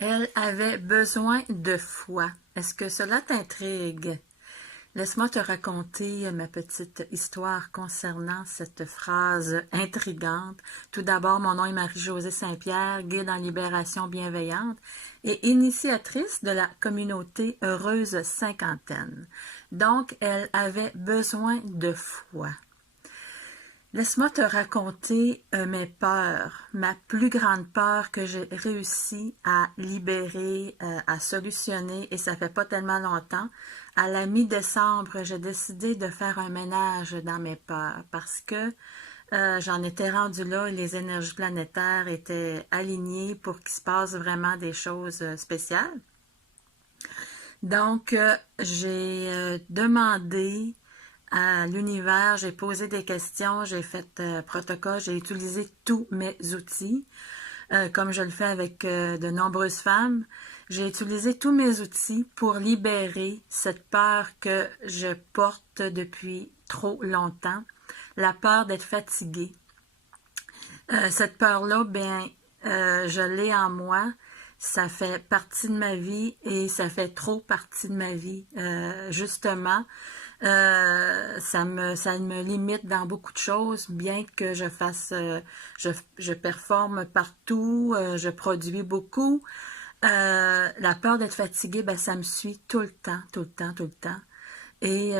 Elle avait besoin de foi. Est-ce que cela t'intrigue? Laisse-moi te raconter ma petite histoire concernant cette phrase intrigante. Tout d'abord, mon nom est Marie-Josée Saint-Pierre, guide en libération bienveillante et initiatrice de la communauté Heureuse Cinquantaine. Donc, elle avait besoin de foi. Laisse-moi te raconter mes peurs, ma plus grande peur que j'ai réussi à libérer, à solutionner, et ça fait pas tellement longtemps. À la mi-décembre, j'ai décidé de faire un ménage dans mes peurs parce que j'en étais rendue là et les énergies planétaires étaient alignées pour qu'il se passe vraiment des choses spéciales. Donc, j'ai demandé à l'univers, j'ai posé des questions, j'ai fait protocole, j'ai utilisé tous mes outils, comme je le fais avec de nombreuses femmes. J'ai utilisé tous mes outils pour libérer cette peur que je porte depuis trop longtemps, la peur d'être fatiguée. Cette peur-là, je l'ai en moi. Ça fait partie de ma vie et ça fait trop partie de ma vie. Justement, ça me limite dans beaucoup de choses, bien que je fasse, je performe partout, je produis beaucoup. La peur d'être fatiguée, ça me suit tout le temps, tout le temps, tout le temps. Et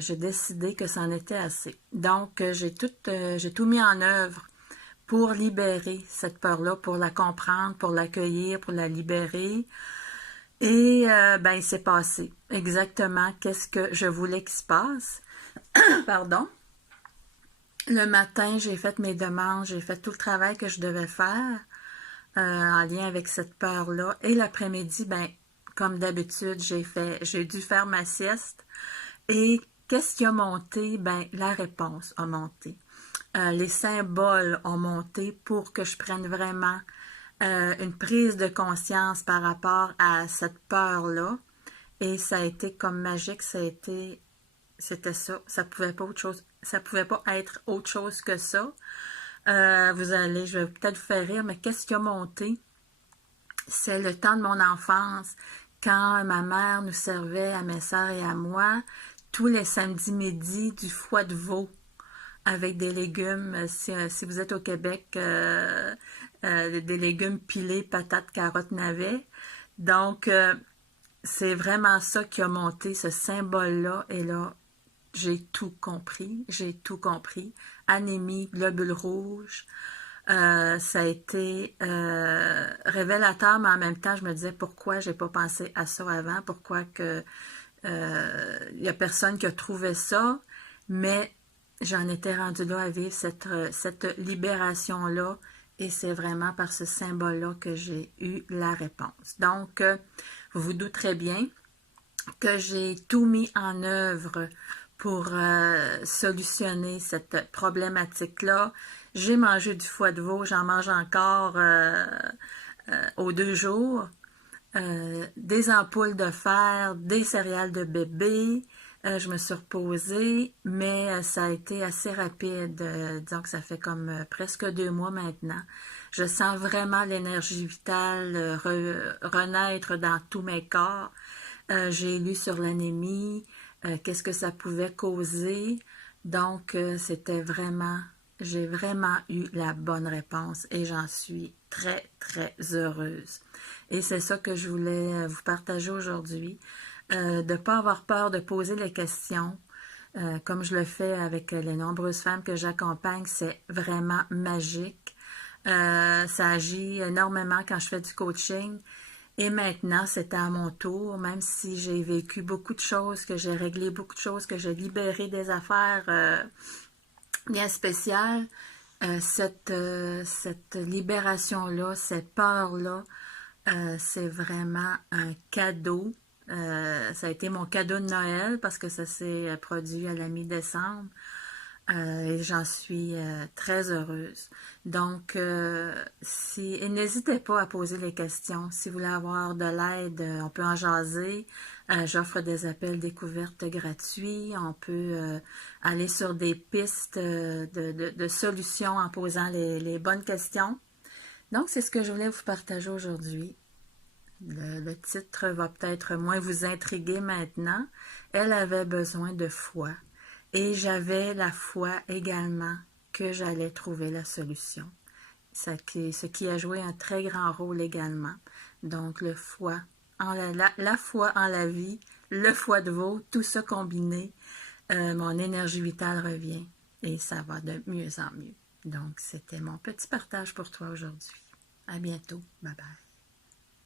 j'ai décidé que c'en était assez. Donc, j'ai tout mis en œuvre pour libérer cette peur-là, pour la comprendre, pour l'accueillir, pour la libérer. Et il s'est passé exactement qu'est-ce que je voulais qu'il se passe. Pardon. Le matin, j'ai fait mes demandes, j'ai fait tout le travail que je devais faire en lien avec cette peur-là. Et l'après-midi, comme d'habitude, j'ai dû faire ma sieste. Et qu'est-ce qui a monté? La réponse a monté. Les symboles ont monté pour que je prenne vraiment une prise de conscience par rapport à cette peur-là. Et ça a été comme magique, c'était ça. Ça pouvait pas autre chose, ça pouvait pas être autre chose que ça. Je vais peut-être vous faire rire, mais qu'est-ce qui a monté? C'est le temps de mon enfance, quand ma mère nous servait à mes sœurs et à moi, tous les samedis midi, du foie de veau avec des légumes. Si vous êtes au Québec, des légumes pilés, patates, carottes, navets. Donc, c'est vraiment ça qui a monté, ce symbole-là. Et là, j'ai tout compris. J'ai tout compris. Anémie, globules rouges. Ça a été révélateur, mais en même temps, je me disais pourquoi j'ai pas pensé à ça avant, pourquoi que y a personne qui a trouvé ça, mais j'en étais rendue là à vivre cette libération-là, et c'est vraiment par ce symbole-là que j'ai eu la réponse. Donc, vous vous douterez bien que j'ai tout mis en œuvre pour solutionner cette problématique-là. J'ai mangé du foie de veau, j'en mange encore aux 2 jours. Des ampoules de fer, des céréales de bébé. Je me suis reposée, mais ça a été assez rapide. Disons que ça fait comme presque 2 mois maintenant. Je sens vraiment l'énergie vitale renaître dans tous mes corps. J'ai lu sur l'anémie, qu'est-ce que ça pouvait causer. Donc, j'ai vraiment eu la bonne réponse et j'en suis très, très heureuse. Et c'est ça que je voulais vous partager aujourd'hui, de ne pas avoir peur de poser les questions. Comme je le fais avec les nombreuses femmes que j'accompagne, c'est vraiment magique. Ça agit énormément quand je fais du coaching. Et maintenant, c'est à mon tour, même si j'ai vécu beaucoup de choses, que j'ai réglé beaucoup de choses, que j'ai libéré des affaires bien spéciales, cette libération-là, cette peur-là, c'est vraiment un cadeau. Ça a été mon cadeau de Noël parce que ça s'est produit à la mi-décembre. Et j'en suis très heureuse. Donc, et n'hésitez pas à poser les questions. Si vous voulez avoir de l'aide, on peut en jaser. J'offre des appels découvertes gratuits. On peut aller sur des pistes de solutions en posant les bonnes questions. Donc, c'est ce que je voulais vous partager aujourd'hui. Le titre va peut-être moins vous intriguer maintenant. Elle avait besoin de foi. Et j'avais la foi également que j'allais trouver la solution. Ce qui a joué un très grand rôle également. Donc, la foi en la vie, le foie de veau, tout ça combiné, mon énergie vitale revient et ça va de mieux en mieux. Donc, c'était mon petit partage pour toi aujourd'hui. À bientôt. Bye bye.